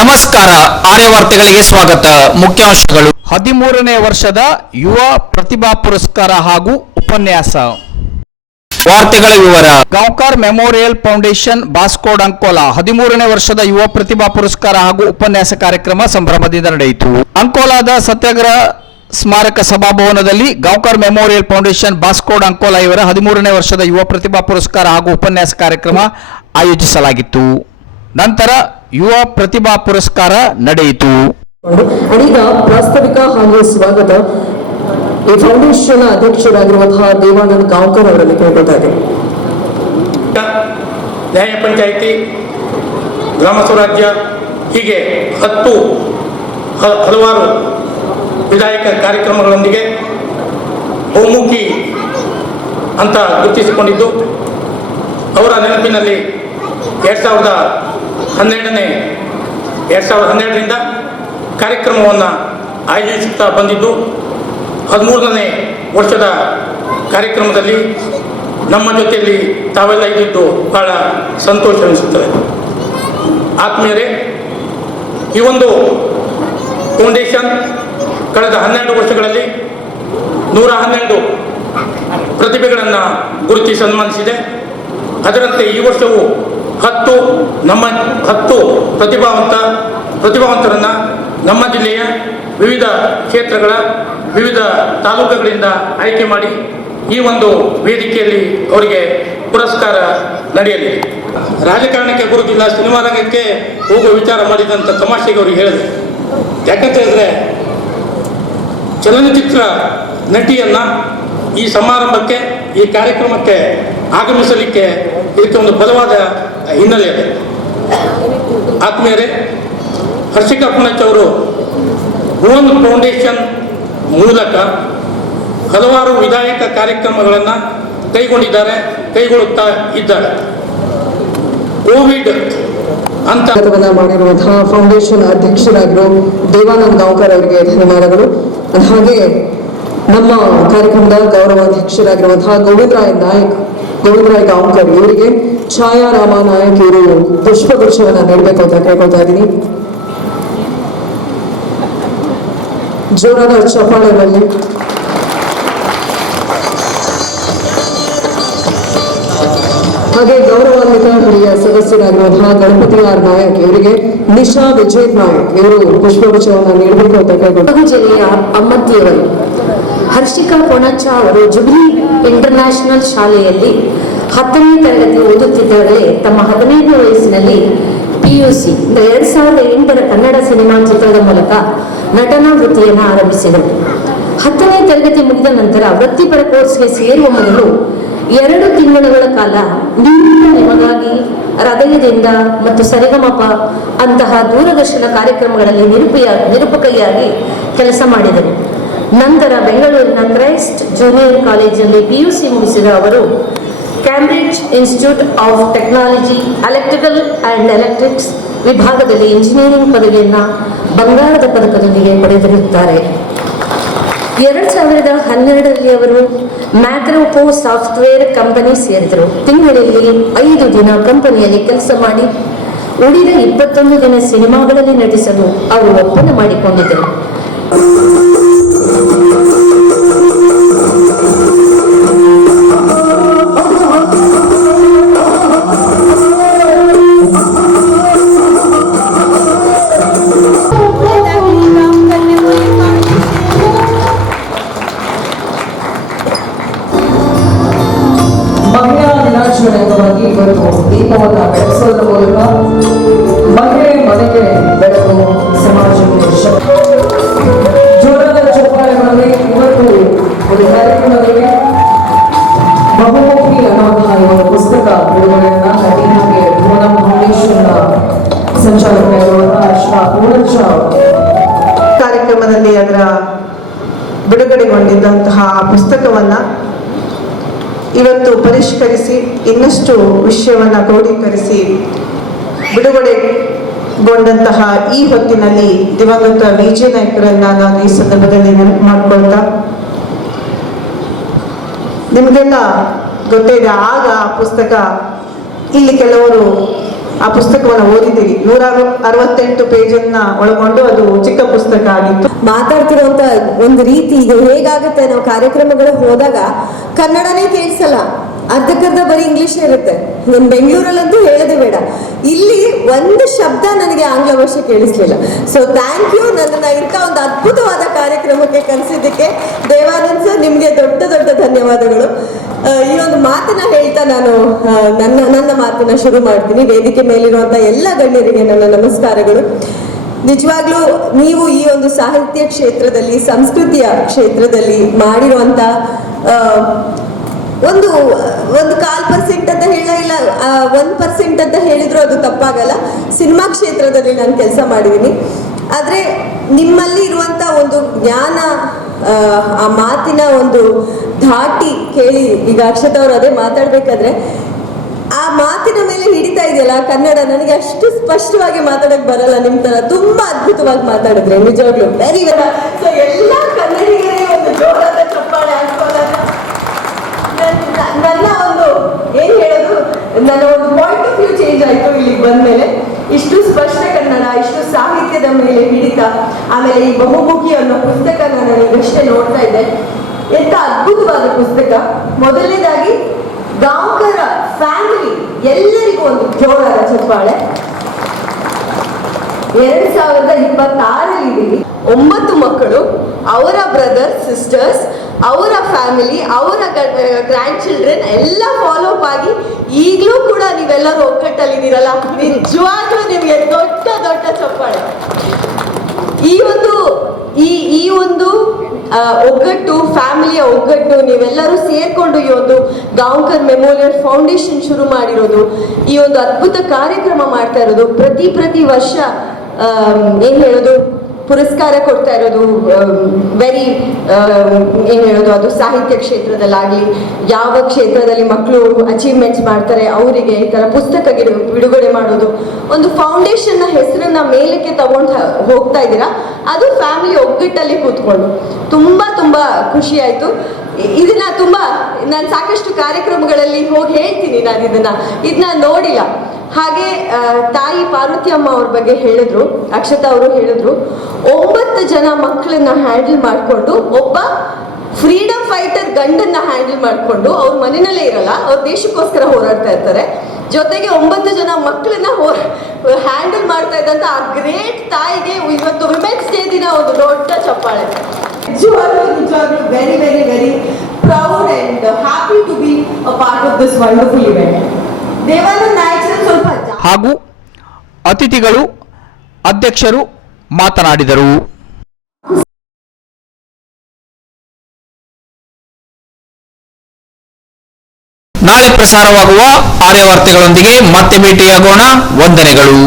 ನಮಸ್ಕಾರ, ಆರ್ಯವಾರ್ತೆಗಳಿಗೆ ಸ್ವಾಗತ. ಮುಖ್ಯಾಂಶಗಳು: 13ನೇ ವರ್ಷದ ಯುವ ಪ್ರತಿಭಾ ಪುರಸ್ಕಾರ ಹಾಗೂ ಉಪನ್ಯಾಸ. ವಾರ್ತೆಗಳ ವಿವರ. ಗಾಂವ್ಕರ್ ಮೆಮೋರಿಯಲ್ ಫೌಂಡೇಶನ್ ಬಾಸ್ಕೋಡ್ ಅಂಕೋಲಾ 13ನೇ ವರ್ಷದ ಯುವ ಪ್ರತಿಭಾ ಪುರಸ್ಕಾರ ಹಾಗೂ ಉಪನ್ಯಾಸ ಕಾರ್ಯಕ್ರಮ ಸಂಭ್ರಮದಿಂದ ನಡೆಯಿತು. ಅಂಕೋಲಾದ ಸತ್ಯಾಗ್ರಹ ಸ್ಮಾರಕ ಸಭಾಭವನದಲ್ಲಿ ಗಾಂವ್ಕರ್ ಮೆಮೋರಿಯಲ್ ಫೌಂಡೇಶನ್ ಬಾಸ್ಕೋಡ್ ಅಂಕೋಲಾ ಇವರ 13ನೇ ವರ್ಷದ ಯುವ ಪ್ರತಿಭಾ ಪುರಸ್ಕಾರ ಹಾಗೂ ಉಪನ್ಯಾಸ ಕಾರ್ಯಕ್ರಮ ಆಯೋಜಿಸಲಾಗಿತ್ತು. ನಂತರ ಯುವ ಪ್ರತಿಭಾ ಪುರಸ್ಕಾರ ನಡೆಯಿತು. ಅಡಿಗ ಪ್ರಾಸ್ತಾವಿಕ ಹಾಗೂ ಸ್ವಾಗತ ಈ ಫೌಂಡೇಶನ್ ಅಧ್ಯಕ್ಷರಾಗಿರುವಂತಹ ದೇವಾನಂದ್ ಗಾಂವ್ಕರ್ ಅವರಲ್ಲಿ ಕೇಳ್ಕೊತಾ ಇದೆ. ನ್ಯಾಯ ಪಂಚಾಯಿತಿ, ಗ್ರಾಮ ಸ್ವರಾಜ್ಯ ಹೀಗೆ ಹಲವಾರು ವಿಧಾಯಕ ಕಾರ್ಯಕ್ರಮಗಳೊಂದಿಗೆ ಬಹುಮುಖಿ ಅಂತ ಗುರುತಿಸಿಕೊಂಡಿದ್ದು, ಅವರ ನೆನಪಿನಲ್ಲಿ 2012ರಿಂದ ಕಾರ್ಯಕ್ರಮವನ್ನು ಆಯೋಜಿಸುತ್ತಾ ಬಂದಿದ್ದು, 13ನೇ ವರ್ಷದ ಕಾರ್ಯಕ್ರಮದಲ್ಲಿ ನಮ್ಮ ಜೊತೆಯಲ್ಲಿ ತಾವೆಲ್ಲ ಇದ್ದಿದ್ದು ಬಹಳ ಸಂತೋಷ ಅನಿಸುತ್ತದೆ. ಆತ್ಮೀಯರೇ, ಈ ಒಂದು ಫೌಂಡೇಶನ್ ಕಳೆದ 12 ವರ್ಷಗಳಲ್ಲಿ 112 ಪ್ರತಿಭೆಗಳನ್ನು ಗುರುತಿಸಿ ಸನ್ಮಾನಿಸಿದೆ. ಅದರಂತೆ ಈ ವರ್ಷವೂ 10 ಪ್ರತಿಭಾವಂತರನ್ನು ನಮ್ಮ ಜಿಲ್ಲೆಯ ವಿವಿಧ ಕ್ಷೇತ್ರಗಳ ವಿವಿಧ ತಾಲೂಕುಗಳಿಂದ ಆಯ್ಕೆ ಮಾಡಿ ಈ ಒಂದು ವೇದಿಕೆಯಲ್ಲಿ ಅವರಿಗೆ ಪುರಸ್ಕಾರ ನಡೆಯಲಿದೆ. ರಾಜಕಾರಣಕ್ಕೆ ಬರುವುದಿಲ್ಲ, ಸಿನಿಮಾ ರಂಗಕ್ಕೆ ಹೋಗುವ ವಿಚಾರ ಮಾಡಿದಂಥ ತಮಾಷೆಗೆ ಅವರಿಗೆ ಹೇಳಿದೆ. ಯಾಕಂತ ಹೇಳಿದ್ರೆ, ಚಲನಚಿತ್ರ ನಟಿಯನ್ನು ಈ ಸಮಾರಂಭಕ್ಕೆ, ಈ ಕಾರ್ಯಕ್ರಮಕ್ಕೆ ಆಗಮಿಸಲಿಕ್ಕೆ ಇದಕ್ಕೆ ಒಂದು ಬಲವಾದ ಹಿನ್ನೆಲೆ ಇದೆ. ಆತ್ಮೀಯರೇ, ಹರ್ಷಿಕಾ ಪುಣಚ್ ಅವರು ಭುವನ್ ಫೌಂಡೇಶನ್ ಮೂಲಕ ಹಲವಾರು ವಿಧಾಯಕ ಕಾರ್ಯಕ್ರಮಗಳನ್ನು ಕೈಗೊಳ್ಳುತ್ತಾ ಇದ್ದಾರೆ. ಕೋವಿಡ್ ಅಂತ ಮಾಡಿರುವಂತಹ ಫೌಂಡೇಶನ್ ಅಧ್ಯಕ್ಷರಾಗಿರೋ ದೇವಾನಂದ್ ಗಾಂವ್ಕರ್ ಅವರಿಗೆ ಧನ್ಯವಾದಗಳು. ಹಾಗೆ ನಮ್ಮ ಕಾರ್ಯಕ್ರಮದ ಗೌರವಾಧ್ಯಕ್ಷರಾಗಿರುವಂತಹ ಗೋವಿಂದರಾಯ್ ಗಾಂವ್ಕರ್ ಇವರಿಗೆ ಛಾಯಾ ರಾಮ ನಾಯಕ್ ಇವರು ಪುಷ್ಪಗುಚ್ಛವನ್ನು ನೀಡಬೇಕು ಅಂತ ಕೇಳ್ಕೊಳ್ತಾ ಇದ್ದೀನಿ. ಜೋರಾದ ಚಪ್ಪಾಳೆಗಳಲ್ಲಿ. ಹಾಗೆ ಗೌರವಾನ್ವಿತ ಹಿರಿಯ ಸದಸ್ಯರಾಗಿರುವಂತಹ ಗಣಪತಿ ಆರ್ ನಾಯಕ್ ಇವರಿಗೆ ನಿಶಾ ವಿಜಯ್ ನಾಯಕ್ ಇವರು ಪುಷ್ಪಗುಚ್ಛವನ್ನು ನೀಡಬೇಕು ಅಂತ ಕೇಳ್ಕೊಳ್ತಾರೆ. ಜಿಲ್ಲೆಯ ಅಮ್ಮತ್ತಿಯವರು ಹರ್ಷಿಕಾ ಪುಣಚ್ ಅವರು ಜುಬ್ಲಿ ಇಂಟರ್ನ್ಯಾಷನಲ್ ಶಾಲೆಯಲ್ಲಿ 10ನೇ ತರಗತಿ ಓದುತ್ತಿದ್ದವರೇ ತಮ್ಮ 15ನೇ ವಯಸ್ಸಿನಲ್ಲಿ PUC 2008ರ ಕನ್ನಡ ಸಿನಿಮಾ ಚಿತ್ರದ ಮೂಲಕ ನಟನಾ ವೃತ್ತಿಯನ್ನು ಆರಂಭಿಸಿದರು. 10ನೇ ತರಗತಿ ಮುಗಿದ ನಂತರ ವೃತ್ತಿಪರ ಕೋರ್ಸ್ಗೆ ಸೇರುವ ಮೊದಲು 2 ತಿಂಗಳುಗಳ ಕಾಲ ನಿಮಗಾಗಿ, ಹೃದಯದಿಂದ ಮತ್ತು ಸರಿಗಮಪ ಅಂತಹ ದೂರದರ್ಶನ ಕಾರ್ಯಕ್ರಮಗಳಲ್ಲಿ ನಿರೂಪಕಿಯಾಗಿ ಕೆಲಸ ಮಾಡಿದರು. ನಂತರ ಬೆಂಗಳೂರಿನ ಕ್ರೈಸ್ಟ್ ಜೂನಿಯರ್ ಕಾಲೇಜಿನಲ್ಲಿ PUC ಮುಗಿಸಿದ ಅವರು Cambridge institute of technology electrical and electrics ವಿಭಾಗದಲ್ಲಿ ಇಂಜಿನಿಯರಿಂಗ್ ಪದವಿಯನ್ನು ಬಂಗಾರದ ಪದಕದೊಂದಿಗೆ ಪಡೆದಿರುತ್ತಾರೆ. 2012ರಲ್ಲಿ ಅವರು ಮ್ಯಾಕ್ರೋಪೋ ಸಾಫ್ಟ್ವೇರ್ ಕಂಪನಿ ಸೇರಿದರು. ತಿಂಗಳಲ್ಲಿ 5 ದಿನ ಕಂಪನಿಯಲ್ಲಿ ಕೆಲಸ ಮಾಡಿ ಉಳಿದ 21 ದಿನ ಸಿನಿಮಾಗಳಲ್ಲಿ ನಟಿಸಲು ಅವರು ಒಪ್ಪಂದ ಮಾಡಿಕೊಂಡಿದ್ದರು. ದೀಪವನ್ನು ಬೆಳೆಸೋದ್ರ ಮೂಲಕ ಮನೆಗೆ ಬೆಳಕು, ಸಮಾಜಕ್ಕೆ ಜೋರಾದ ಚಪ್ಪಾಳೆಗಳಲ್ಲಿ ಇವತ್ತು ಒಂದು ಕಾರ್ಯಕ್ರಮದಲ್ಲಿ ಬಹುಮುಖಿ ಅನ್ನುವಂತಹ ಒಂದು ಪುಸ್ತಕ ಬಿಡುಗಡೆಯನ್ನ ನಟಿ ಹಾಗೆ ಭುವನ ಫೌಂಡೇಶನ್ ಸಂಚಾಲಕರಾಗಿರುವಂತಹ ಶ್ರೀ ಪೂರ್ಣಚ ಕಾರ್ಯಕ್ರಮದಲ್ಲಿ ಅದರ ಬಿಡುಗಡೆಗೊಂಡಿದ್ದಂತಹ ಪುಸ್ತಕವನ್ನ ಇವತ್ತು ಪರಿಷ್ಕರಿಸಿ ಇನ್ನಷ್ಟು ವಿಷಯವನ್ನು ಕ್ರೋಢೀಕರಿಸಿ ಬಿಡುಗಡೆಗೊಂಡಂತಹ ಈ ಹೊತ್ತಿನಲ್ಲಿ ದಿವಂಗತ ವಿಜಯ ನಾಯ್ಕರನ್ನ ನಾನು ಈ ಸಂದರ್ಭದಲ್ಲಿ ನೆನಪು ಮಾಡಿಕೊಳ್ತಾ, ನಿಮಗೆಲ್ಲ ಗೊತ್ತಿದೆ, ಆಗ ಆ ಪುಸ್ತಕ ಇಲ್ಲಿ ಕೆಲವರು ಆ ಪುಸ್ತಕವನ್ನು ಓದಿದ್ದೀರಿ. 168 ಪೇಜನ್ನ ಒಳಗೊಂಡು ಅದು ಚಿಕ್ಕ ಪುಸ್ತಕ ಆಗಿತ್ತು. ಮಾತಾಡ್ತಿರೋಂತ ಒಂದು ರೀತಿ ಇದು ಹೇಗಾಗುತ್ತೆ, ನಾವು ಕಾರ್ಯಕ್ರಮಗಳು ಹೋದಾಗ ಕನ್ನಡನೇ ಕೇಳಿಸಲ್ಲ, ಅರ್ಧಕ್ಕರ್ಧ ಬರೀ ಇಂಗ್ಲಿಷ್ ಇರುತ್ತೆ. ನಾನು ಬೆಂಗಳೂರಲ್ಲಂತೂ ಹೇಳದೆ ಬೇಡ, ಇಲ್ಲಿ ಒಂದು ಶಬ್ದ ನನಗೆ ಆಂಗ್ಲ ಭಾಷೆ ಕೇಳಿಸ್ಲಿಲ್ಲ. ಸೊ ಥ್ಯಾಂಕ್ ಯು, ನನ್ನನ್ನ ಇಂಥ ಒಂದು ಅದ್ಭುತವಾದ ಕಾರ್ಯಕ್ರಮಕ್ಕೆ ಕರೆಸಿದ್ದಕ್ಕೆ ದೇವಾನಂದ್ ಸರ್, ನಿಮಗೆ ದೊಡ್ಡ ದೊಡ್ಡ ಧನ್ಯವಾದಗಳು. ಈ ಒಂದು ಮಾತನ್ನ ಹೇಳ್ತಾ ನಾನು ನನ್ನ ಮಾತನ್ನ ಶುರು ಮಾಡ್ತೀನಿ. ವೇದಿಕೆ ಮೇಲಿರುವಂತ ಎಲ್ಲ ಗಣ್ಯರಿಗೆ ನನ್ನ ನಮಸ್ಕಾರಗಳು. ನಿಜವಾಗ್ಲೂ ನೀವು ಈ ಒಂದು ಸಾಹಿತ್ಯ ಕ್ಷೇತ್ರದಲ್ಲಿ, ಸಂಸ್ಕೃತಿಯ ಕ್ಷೇತ್ರದಲ್ಲಿ ಮಾಡಿರುವಂತ ಒಂದು 1% ಅಂತ ಇಲ್ಲ 1% ಅಂತ ಹೇಳಿದ್ರು ಅದು ತಪ್ಪಾಗಲ್ಲ. ಸಿನಿಮಾ ಕ್ಷೇತ್ರದಲ್ಲಿ ನಾನು ಕೆಲಸ ಮಾಡಿದ್ದೀನಿ. ಆದರೆ ನಿಮ್ಮಲ್ಲಿ ಇರುವಂತ ಒಂದು ಜ್ಞಾನ, ಆ ಮಾತಿನ ಒಂದು ಧಾಟಿ ಕೇಳಿ, ಈಗ ಅಕ್ಷತಾ ಅವರು ಅದೇ ಮಾತಾಡ್ಬೇಕಾದ್ರೆ ಆ ಮಾತಿನ ಮೇಲೆ ಹಿಡಿತಾ ಇದೆಯಲ್ಲ ಕನ್ನಡ, ನನಗೆ ಅಷ್ಟು ಸ್ಪಷ್ಟವಾಗಿ ಮಾತಾಡಕ್ ಬರಲ್ಲ. ನಿಮ್ ತರ ತುಂಬಾ ಅದ್ಭುತವಾಗಿ ಮಾತಾಡಿದ್ರೆ ನಿಜವಾಗ್ಲು ವೆರಿ ವೆರಿ. ಸೊ ಎಲ್ಲ ಕನ್ನಡಿಗರೇ ಒಂದು ಜೋರಾದ ಚಪ್ಪಾಳೆ ಹಾಕೋಲ್ಲ. ನನ್ನ ಒಂದು ಏನ್ ಹೇಳೋದು, ನನ್ನ ಒಂದು ಪಾಯಿಂಟ್ ಆಫ್ ವ್ಯೂ ಚೇಂಜ್ ಆಯ್ತು ಇಲ್ಲಿಗೆ ಬಂದ್ಮೇಲೆ. ಇಷ್ಟು ಸ್ಪಷ್ಟ ಕನ್ನಡ, ಇಷ್ಟು ಸಾಹಿತ್ಯದ ಮೇಲೆ ಹಿಡಿತ, ಆಮೇಲೆ ಈ ಬಹುಮುಖಿ ಅನ್ನೋ ಪುಸ್ತಕ ನಾನು ಈಗಷ್ಟೇ ನೋಡ್ತಾ ಇದ್ದೆ. ಎಂತ ಅದ್ಭುತವಾದ ಪುಸ್ತಕ. ಮೊದಲನೇದಾಗಿ ಗಾಂವ್ಕರ ಫ್ಯಾಮಿಲಿ ಎಲ್ಲರಿಗೂ ಒಂದು ಜೋರಾದ ಚಪ್ಪಾಳೆ. 2026 9 ಮಕ್ಕಳು, ಅವರ ಬ್ರದರ್ಸ್ ಸಿಸ್ಟರ್ಸ್, ಅವರ ಫ್ಯಾಮಿಲಿ, ಅವರ ಗ್ರ್ಯಾಂಡ್ ಚಿಲ್ಡ್ರನ್ ಎಲ್ಲ ಫಾಲೋ ಅಪ್ ಆಗಿ ಈಗಲೂ ಕೂಡ ನೀವೆಲ್ಲರೂ ಒಗ್ಗಟ್ಟಲ್ಲಿದ್ದೀರಲ್ಲ, ನಿಜವಾಗ್ಲೂ ನಿಮಗೆ ದೊಡ್ಡ ದೊಡ್ಡ ಚಪ್ಪಾಳೆ. ಈ ಒಂದು ಒಗ್ಗಟ್ಟು, ಫ್ಯಾಮಿಲಿಯ ಒಗ್ಗಟ್ಟು, ನೀವೆಲ್ಲರೂ ಸೇರ್ಕೊಂಡು ಈ ಒಂದು ಗಾಂವ್ಕರ್ ಮೆಮೋರಿಯಲ್ ಫೌಂಡೇಶನ್ ಶುರು ಮಾಡಿರೋದು, ಈ ಒಂದು ಅದ್ಭುತ ಕಾರ್ಯಕ್ರಮ ಮಾಡ್ತಾ ಇರೋದು, ಪ್ರತಿ ವರ್ಷ ಏನ್ ಹೇಳೋದು, ಪುರಸ್ಕಾರ ಕೊಡ್ತಾ ಇರೋದು, ವೆರಿ ಏನ್ ಹೇಳೋದು, ಅದು ಸಾಹಿತ್ಯ ಕ್ಷೇತ್ರದಲ್ಲಾಗ್ಲಿ, ಯಾವ ಕ್ಷೇತ್ರದಲ್ಲಿ ಮಕ್ಕಳು ಅಚೀವ್ಮೆಂಟ್ಸ್ ಮಾಡ್ತಾರೆ ಅವರಿಗೆ ಈ ತರ ಪುಸ್ತಕ ಬಿಡುಗಡೆ ಮಾಡೋದು, ಒಂದು ಫೌಂಡೇಶನ್ ನ ಹೆಸರನ್ನ ಮೇಲಕ್ಕೆ ತಗೊಂಡು ಹೋಗ್ತಾ ಇದ್ದೀರಾ. ಅದು ಫ್ಯಾಮಿಲಿ ಒಗ್ಗಟ್ಟಲ್ಲಿ ಕೂತ್ಕೊಂಡು ತುಂಬಾ ತುಂಬಾ ಖುಷಿ ಆಯ್ತು. ಇದನ್ನ ನಾನು ಸಾಕಷ್ಟು ಕಾರ್ಯಕ್ರಮಗಳಲ್ಲಿ ಹೋಗಿ ಹೇಳ್ತೀನಿ, ನಾನು ಇದನ್ನ ನೋಡಿಲ್ಲ. ಹಾಗೆ ತಾಯಿ ಪಾರ್ವತಿ ಅಮ್ಮ ಅವ್ರ ಬಗ್ಗೆ ಹೇಳಿದ್ರು, ಅಕ್ಷತಾ ಅವರು ಹೇಳಿದ್ರು, 9 ಜನ ಮಕ್ಕಳನ್ನ ಹ್ಯಾಂಡಲ್ ಮಾಡಿಕೊಂಡು, ಒಬ್ಬ ಫ್ರೀಡಮ್ ಫೈಟರ್ ಗಂಡನ್ನ ಹ್ಯಾಂಡಲ್ ಮಾಡಿಕೊಂಡು, ಅವ್ರ ಮನೆಯಲ್ಲೇ ಇರಲ್ಲ, ಅವ್ರ ದೇಶಕ್ಕೋಸ್ಕರ ಹೋರಾಡ್ತಾ ಇರ್ತಾರೆ, ಜೊತೆಗೆ 9 ಜನ ಮಕ್ಕಳನ್ನ ಹ್ಯಾಂಡಲ್ ಮಾಡ್ತಾ ಇದ್ದಂತ ಆ ಗ್ರೇಟ್ ತಾಯಿಗೆ ಇವತ್ತು ವಿಮೆನ್ಸ್ ಡೇ ದಿನ ಒಂದು ದೊಡ್ಡ ಚಪ್ಪಾಳೆ. ನಿಜವಾಗ್ಲೂ very very very proud and happy to be a part of this wonderful event. Devanand Nayak sir ಸ್ವಲ್ಪ ಹಾಗೂ ಅತಿಥಿಗಳು, ಅಧ್ಯಕ್ಷರು ಮಾತನಾಡಿದರು. ನಾಳೆ ಪ್ರಸಾರವಾಗುವ ಆರ್ಯ ವಾರ್ತೆಗಳೊಂದಿಗೆ ಮತ್ತೆ ಭೇಟಿಯಾಗೋಣ. ವಂದನೆಗಳು.